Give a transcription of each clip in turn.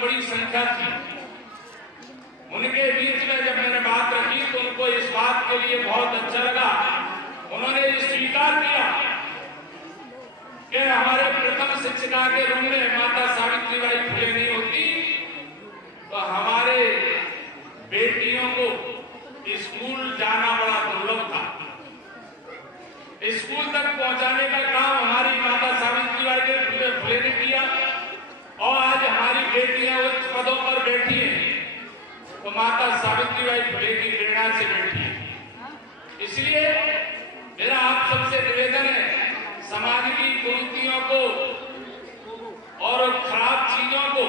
बड़ी संख्या थी। उनके बीच में जब मैंने बात रखी तो उनको इस बात के लिए बहुत अच्छा लगा। उन्होंने स्वीकार किया कि हमारे प्रथम शिक्षिका के रूप में माता सावित्रीबाई फुले नहीं होती तो हमारे बेटियों को स्कूल जाना बड़ा दुर्लभ था। स्कूल तक पहुंचाने का काम हमारी माता सावित्रीबाई फुले ने किया और आज हमारी बेटियां उच्च पदों पर बैठी हैं तो माता सावित्रीबाई फुले की प्रेरणा से बैठी है। इसलिए मेरा आप सबसे निवेदन है, समाज की कुरीतियों को और खराब चीजों को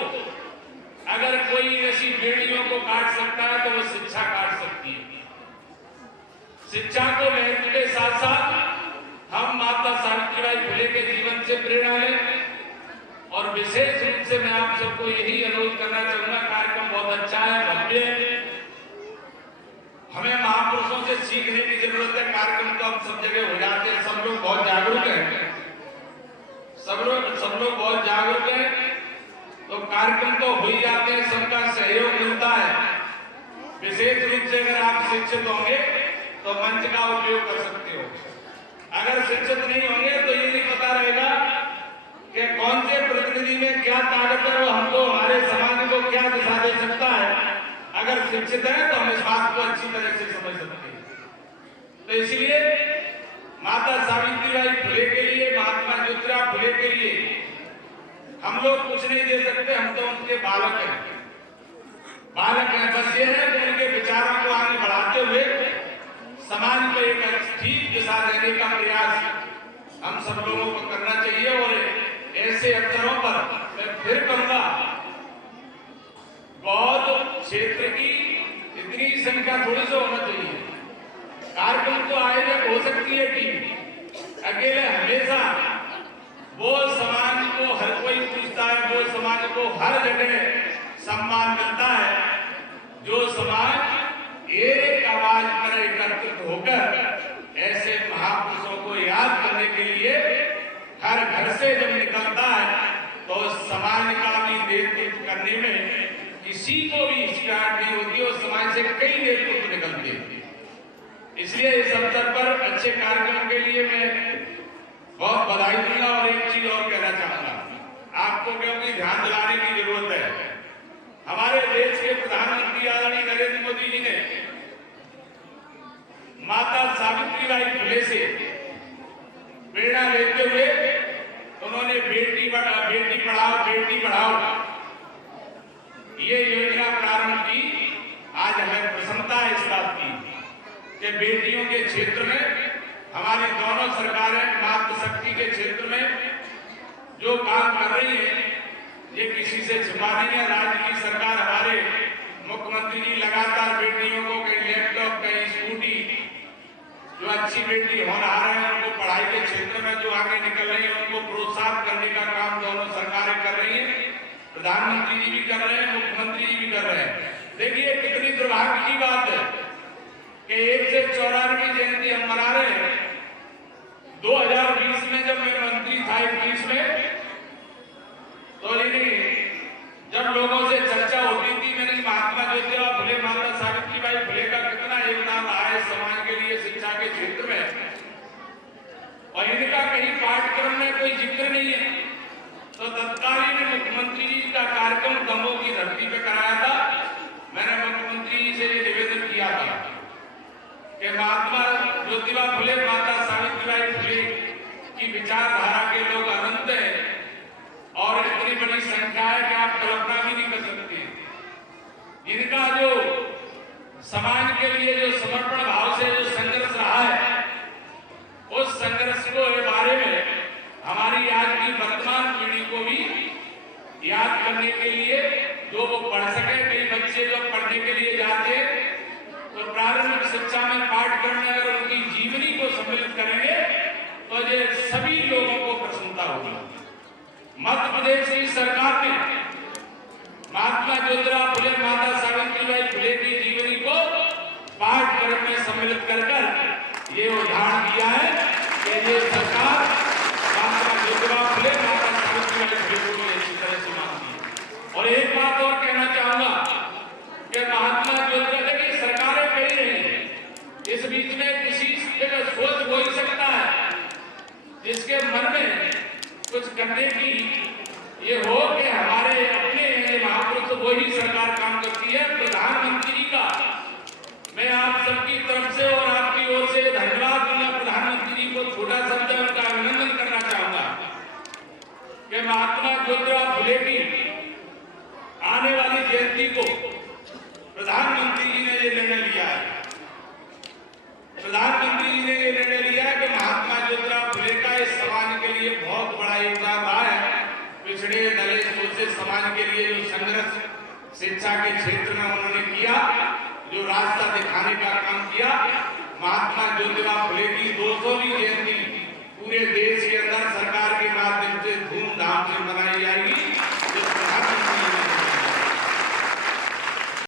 अगर कोई ऐसी बेड़ियों को काट सकता है तो वो शिक्षा काट सकती है। शिक्षा को महत्व के साथ साथ हम माता सावित्रीबाई फुले के जीवन से प्रेरणा लें और विशेष रूप से मैं आप सबको यही अनुरोध करना चाहूंगा, कार्यक्रम बहुत अच्छा है, भव्य है, हमें महापुरुषों से सीखने की जरूरत है। कार्यक्रम तो हम सब जगह हो जाते हैं, सब लोग बहुत जागरूक हैं, सब लोग बहुत जागरूक हैं तो कार्यक्रम तो हो ही जाते हैं, सबका सहयोग मिलता है। विशेष रूप से अगर आप शिक्षित होंगे तो मंच का उपयोग कर सकते हो। अगर शिक्षित नहीं होंगे तो ये नहीं पता रहेगा कि कौन से प्रतिनिधि में क्या ताकत है, वो हमको हमारे समाज को क्या दिशा दे सकता है। अगर शिक्षित है तो हम इस बात को अच्छी तरह से समझ सकते हैं। तो इसलिए माता सावित्रीबाई फुले के लिए, महात्मा ज्योतिराव फुले के लिए हम लोग कुछ नहीं दे सकते, हम तो उनके बालक हैं। बस ये है कि उनके विचारों को आगे बढ़ाते हुए समाज को एक ठीक दिशा देने का प्रयास हम सब लोगों को करना चाहिए। और ऐसे अवसरों पर मैं फिर कहूंगा, बौद्ध क्षेत्र की इतनी संख्या थोड़ी सी होना चाहिए। कार्यक्रम तो आयोजक हो सकती है टीम, अकेले हमेशा वो समाज को हर कोई पूछता है, वो समाज को हर जगह सम्मान मिलता है जो समाज एक आवाज पर एकत्रित होकर ऐसे महापुरुषों को याद करने के लिए हर घर से जब निकलता है तो समाज का भी नेतृत्व करने में किसी को भी हिचकिचाहट नहीं होती और समाज से कई नेतृत्व निकलते हैं। इसलिए इस अवसर पर अच्छे कार्यक्रम के लिए मैं बहुत बधाई दूंगा। और एक चीज और कहना चाहूंगा आपको, क्योंकि ध्यान दिलाने की जरूरत है। हमारे देश के प्रधानमंत्री आदरणीय नरेंद्र मोदी जी ने माता सावित्रीबाई फुले से प्रेरणा लेते हुए उन्होंने बेटी पढ़ाओ बेटी बढ़ाओ ये योजना प्रारंभ की। आज हमें प्रसन्नता है इस बात की कि बेटियों के क्षेत्र में हमारी दोनों सरकारें मातृशक्ति के क्षेत्र में जो काम कर रही है ये किसी से छिपा नहीं है। राज्य की सरकार, हमारे मुख्यमंत्री जी लगातार बेटियों को कहीं लैपटॉप, कहीं स्कूटी, जो अच्छी बेटी होनहार है उनको पढ़ाई के क्षेत्र में जो आगे निकल रही है उनको प्रोत्साहित करने का काम दोनों सरकारें कर रही हैं। प्रधानमंत्री जी भी कर रहे हैं, मुख्यमंत्री जी भी कर रहे हैं। देखिए कितनी दुर्भाग्य की बात है कि 194वीं जयंती हम मना रहे हैं। 2020 में जब मैं मंत्री था 21 में तो जब लोगों से चर्चा होती थी, मैंने महात्मा ज्योतिराव फुले, माता सावित्रीबाई फुले का कितना योगदान रहा है समाज के लिए शिक्षा के क्षेत्र में, और इनका कहीं पाठ्यक्रम में कोई जिक्र नहीं है, तो तत्कालीन मुख्यमंत्री जी का कार्यक्रम दमोह की धरती पे कराया था। मैंने मुख्यमंत्री जी से ये निवेदन किया था कि महात्मा ज्योतिबा फुले, माता सावित्रीबाई फुले की विचारधारा के लोग अनंत हैं और इतनी बड़ी संख्या है कि आप कल्पना भी नहीं कर सकते। इनका जो समाज के लिए जो समर्पण भाव से जो संघर्ष रहा है, उस संघर्ष को के बारे में हमारी आज की वर्तमान पीढ़ी को भी याद करने के लिए जो वो पढ़ सके। कई बच्चे जो पढ़ने के लिए जाते हैं तो प्रारंभिक शिक्षा में पाठ्यक्रम में अगर उनकी जीवनी को सम्मिलित करेंगे तो ये सभी लोगों को प्रसन्नता होगी। मध्य प्रदेश की सरकार ने महात्मा ज्योतिराव फुले, माता सावित्रीबाई फुले की जीवनी को पाठ्यक्रम में सम्मिलित कर ये उदाहरण दिया है कि ये सरकार महात्मा ज्योतिराव फुले, माता सावित्रीबाई फुले को अच्छी तरह से मानती है। और एक बात और वही सरकार काम करती है। प्रधानमंत्री का मैं आप सबकी तरफ से और आपकी ओर से धन्यवाद दूंगा। प्रधानमंत्री को छोटा शब्द उनका अभिनंदन करना चाहूंगा कि महात्मा ज्योतिराव फुले की आने वाली जयंती को प्रधानमंत्री जी ने ये निर्णय लिया है। प्रधानमंत्री जी ने ये निर्णय लिया है कि महात्मा ज्योतिराव फुले का इस समाज के लिए बहुत बड़ा योगदान रहा है। पिछड़े दलित शोषित समाज के लिए जो संघर्ष शिक्षा के क्षेत्र में उन्होंने किया, जो रास्ता दिखाने का काम किया, महात्मा ज्योतिराव फुले की 200वीं जयंती पूरे देश